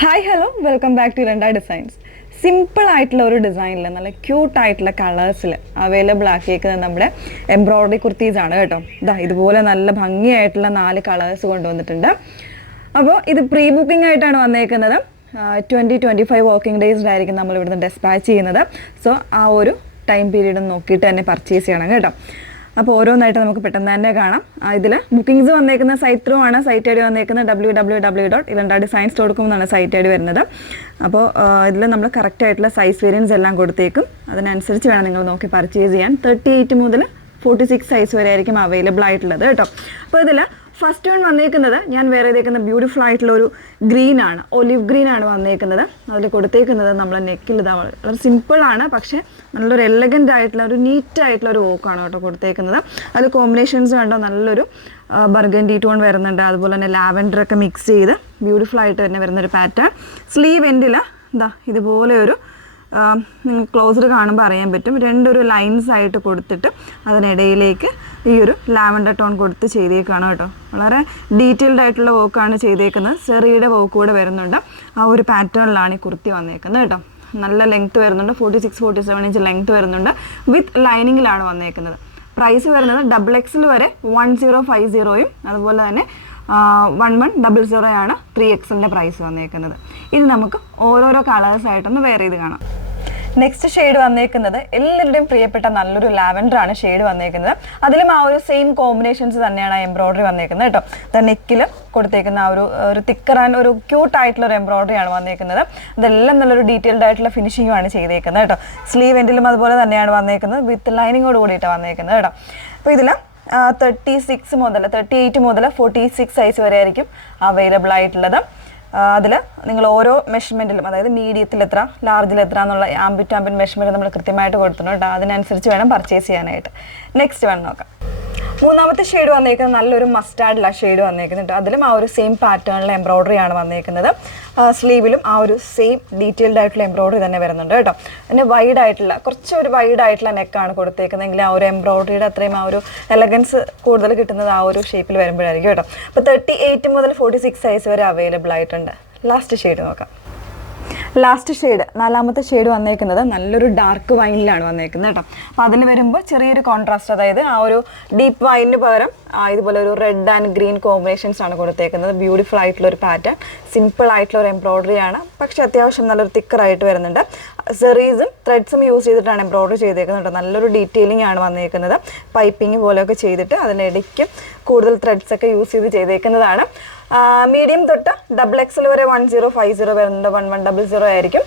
Hi hello welcome back to രണ്ടാ designs. Simple ആയിട്ടുള്ള ഒരു ഡിസൈനിൽ നല്ല ക്യൂട്ട് ആയിട്ടുള്ള കളേഴ്സിൽ അവൈലബിൾ ആക്കിയേക്കുന്നത് നമ്മുടെ എംബ്രോയ്ഡറി കുർത്തീസ് ആണ് കേട്ടോ. ഇതുപോലെ നല്ല ഭംഗിയായിട്ടുള്ള 4 കളേഴ്സ് കൊണ്ടുവന്നിട്ടുണ്ട്. അപ്പോൾ ഇത് പ്രീ ബുക്കിംഗ് ആയിട്ടാണ് വന്നേക്കുന്നത്. 20-25 വർക്കിംഗ് ഡേയ്സിലായിരിക്കും നമ്മൾ ഇവിടുന്ന് ഡെസ്പാച്ച് ചെയ്യുന്നത്. സോ ആ ഒരു ടൈം പീരീഡ് നോക്കിയിട്ട് തന്നെ പർച്ചേസ് ചെയ്യണം കേട്ടോ. അപ്പോൾ ഓരോന്നായിട്ട് നമുക്ക് പെട്ടെന്ന് തന്നെ കാണാം. ഇതിൽ ബുക്കിംഗ്സ് വന്നേക്കുന്ന സൈറ്റ് ത്രൂ ആണ്. സൈറ്റ് ഐ ഡി വന്നേക്കുന്നത് www.ilandadesigns.com എന്നാണ് സൈറ്റ് ഐ ഡി വരുന്നത്. അപ്പോൾ ഇതിൽ നമ്മൾ കറക്റ്റ് ആയിട്ടുള്ള സൈസ് വേരിയൻസ് എല്ലാം കൊടുത്തേക്കും. അതിനനുസരിച്ച് വേണം നിങ്ങൾ നോക്കി പർച്ചേസ് ചെയ്യാൻ. 38 മുതൽ 46 സൈസ് വരെ ആയിരിക്കും അവൈലബിൾ ആയിട്ടുള്ളത് കേട്ടോ. അപ്പോൾ ഇതിൽ ഫസ്റ്റ് വൺ വന്നേക്കുന്നത് ഞാൻ വേറെ ചെയ്തേക്കുന്ന ബ്യൂട്ടിഫുൾ ആയിട്ടുള്ള ഒരു ഗ്രീൻ ആണ്, ഒലിവ് ഗ്രീൻ ആണ് വന്നേക്കുന്നത്. അതിൽ കൊടുത്തേക്കുന്നത് നമ്മൾ നെക്കിൽ വളരെ സിമ്പിളാണ്, പക്ഷേ നല്ലൊരു എലഗൻ്റ് ആയിട്ടുള്ള ഒരു നീറ്റ് ആയിട്ടുള്ള ഒരു വോക്കാണ് കേട്ടോ കൊടുത്തേക്കുന്നത്. അതിൽ കോമ്പിനേഷൻസ് കണ്ടോ, നല്ലൊരു ബർഗൻഡി ടോൺ വരുന്നുണ്ട്, അതുപോലെ തന്നെ ലാവൻഡർ ഒക്കെ മിക്സ് ചെയ്ത് ബ്യൂട്ടിഫുൾ ആയിട്ട് തന്നെ വരുന്നൊരു പാറ്റേൺ. സ്ലീവ് എൻഡിൽ ഇതുപോലെ ഒരു നിങ്ങൾ ക്ലോസർ കാണുമ്പോൾ അറിയാൻ പറ്റും, രണ്ടൊരു ലൈൻസ് ആയിട്ട് കൊടുത്തിട്ട് അതിനിടയിലേക്ക് ഈ ഒരു ലാവൻഡർ ടോൺ കൊടുത്ത് ചെയ്തേക്കാണ് കേട്ടോ. വളരെ ഡീറ്റെയിൽഡ് ആയിട്ടുള്ള വർക്കാണ് ചെയ്തേക്കുന്നത്. സെറിയുടെ വർക്ക് കൂടെ വരുന്നുണ്ട്. ആ ഒരു പാറ്റേണിലാണ് ഈ കുർത്തി വന്നേക്കുന്നത് കേട്ടോ. നല്ല ലെങ്ത്ത് വരുന്നുണ്ട്, 46-47 ഇഞ്ച് ലെങ്ത്ത് വരുന്നുണ്ട്. വിത്ത് ലൈനിങ്ങിലാണ് വന്നേക്കുന്നത്. പ്രൈസ് വരുന്നത് XXL വരെ 1050യും അതുപോലെ തന്നെ 1100 ആണ് 3XLൻ്റെ പ്രൈസ് വന്നേക്കുന്നത്. ഇത് നമുക്ക് ഓരോരോ കളേഴ്സായിട്ടൊന്ന് വെയർ ചെയ്ത് കാണാം. നെക്സ്റ്റ് ഷെയ്ഡ് വന്നേക്കുന്നത് എല്ലാവരുടെയും പ്രിയപ്പെട്ട നല്ലൊരു ലാവൻഡർ ആണ് ഷെയ്ഡ് വന്നേക്കുന്നത്. അതിലും ആ ഒരു സെയിം കോമ്പിനേഷൻസ് തന്നെയാണ് എംബ്രോയ്ഡറി വന്നേക്കുന്നത് കേട്ടോ. നെക്കിൽ കൊടുത്തേക്കുന്ന ആ ഒരു തിക്കർ ആൻഡ് ഒരു ക്യൂട്ട് ആയിട്ടുള്ള ഒരു എംബ്രോയ്ഡറി ആണ് വന്നേക്കുന്നത്. ഇതെല്ലാം നല്ലൊരു ഡീറ്റെയിൽഡ് ആയിട്ടുള്ള ഫിനിഷിംഗുമാണ് ചെയ്തേക്കുന്നത് കേട്ടോ. സ്ലീവ് എൻഡിലും അതുപോലെ തന്നെയാണ് വന്നേക്കുന്നത്, വിത്ത് ലൈനിങ്ങോട് കൂടിയിട്ട് വന്നേക്കുന്നത് കേട്ടോ. അപ്പോൾ ഇതിൽ 38 മുതൽ 46 സൈസ് വരെ ആയിരിക്കും അവൈലബിൾ ആയിട്ടുള്ളത്. അതിൽ നിങ്ങൾ ഓരോ മെഷർമെൻറ്റിലും, അതായത് മീഡിയത്തിൽ എത്ര, ലാർജിൽ എത്ര എന്നുള്ള ആംബിറ്റ് മെഷർമെൻറ്റ് നമ്മൾ കൃത്യമായിട്ട് കൊടുത്തിട്ടുണ്ട് കേട്ടോ. അതിനനുസരിച്ച് വേണം പർച്ചേസ് ചെയ്യാനായിട്ട്. നെക്സ്റ്റ് വേണം നോക്കാം. മൂന്നാമത്തെ ഷെയ്ഡ് വന്നേക്കുന്നത് നല്ലൊരു മസ്റ്റാർഡില ഷെയ്ഡ് വന്നേക്കുന്നുണ്ട്. അതിലും ആ ഒരു സെയിം പാറ്റേണിലെ എംബ്രോയ്ഡറി ആണ് വന്നേക്കുന്നത്. സ്ലീവിലും ആ ഒരു സെയിം ഡീറ്റെയിൽഡ് ആയിട്ടുള്ള എംബ്രോയ്ഡറി തന്നെ വരുന്നുണ്ട് കേട്ടോ. പിന്നെ കുറച്ചൊരു വൈഡ് ആയിട്ടുള്ള നെക്കാണ് കൊടുത്തേക്കുന്നതെങ്കിൽ ആ ഒരു എംബ്രോയ്ഡറിയുടെ അത്രയും ആ ഒരു എലഗൻസ് കൂടുതൽ കിട്ടുന്നത് ആ ഒരു ഷേപ്പിൽ വരുമ്പോഴായിരിക്കും കേട്ടോ. അപ്പോൾ 38 മുതൽ 46 സൈസ് വരെ അവൈലബിൾ ആയിട്ടുണ്ട്. ലാസ്റ്റ് ഷെയ്ഡ് നോക്കാം. ലാസ്റ്റ് ഷെയ്ഡ്, നാലാമത്തെ ഷെയ്ഡ് വന്നേക്കുന്നത് നല്ലൊരു ഡാർക്ക് വൈനിലാണ് വന്നേക്കുന്നത് കേട്ടോ. അപ്പോൾ അതിൽ വരുമ്പോൾ ചെറിയൊരു കോൺട്രാസ്റ്റ്, അതായത് ആ ഒരു ഡീപ്പ് വൈനിന് പകരം ഇതുപോലെ ഒരു റെഡ് ആൻഡ് ഗ്രീൻ കോമ്പിനേഷൻസ് ആണ് കൊടുത്തേക്കുന്നത്. ബ്യൂട്ടിഫുൾ ആയിട്ടുള്ള ഒരു പാറ്റേൺ, സിമ്പിൾ ആയിട്ടുള്ള ഒരു എംബ്രോയ്ഡറി ആണ്, പക്ഷെ അത്യാവശ്യം നല്ലൊരു തിക്കറായിട്ട് വരുന്നുണ്ട്. സെറീസും ത്രെഡ്സും യൂസ് ചെയ്തിട്ടാണ് എംബ്രോയ്ഡറി ചെയ്തേക്കുന്നത്. നല്ലൊരു ഡീറ്റെയിലിംഗ് ആണ് വന്നേക്കുന്നത്. പൈപ്പിംഗ് പോലെയൊക്കെ ചെയ്തിട്ട് അതിനിടയ്ക്ക് കൂടുതൽ ത്രെഡ്സ് ഒക്കെ യൂസ് ചെയ്ത് ചെയ്തേക്കുന്നതാണ്. മീഡിയം തൊട്ട് XXL വരെ 1050 വരുന്നുണ്ട്, 1100 ആയിരിക്കും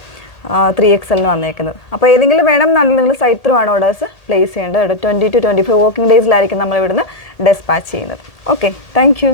3XL വന്നേക്കുന്നത്. അപ്പോൾ ഏതെങ്കിലും വേണം എന്നാണ് നിങ്ങൾ സൈറ്റ് ത്രൂ ആണ് ഓർഡേഴ്സ് പ്ലേസ് ചെയ്യേണ്ടത്. 20-25 വർക്കിംഗ് ഡേയ്സിലായിരിക്കും നമ്മൾ ഇവിടുന്ന് ഡെസ്പാച്ച് ചെയ്യുന്നത്. Okay, thank you.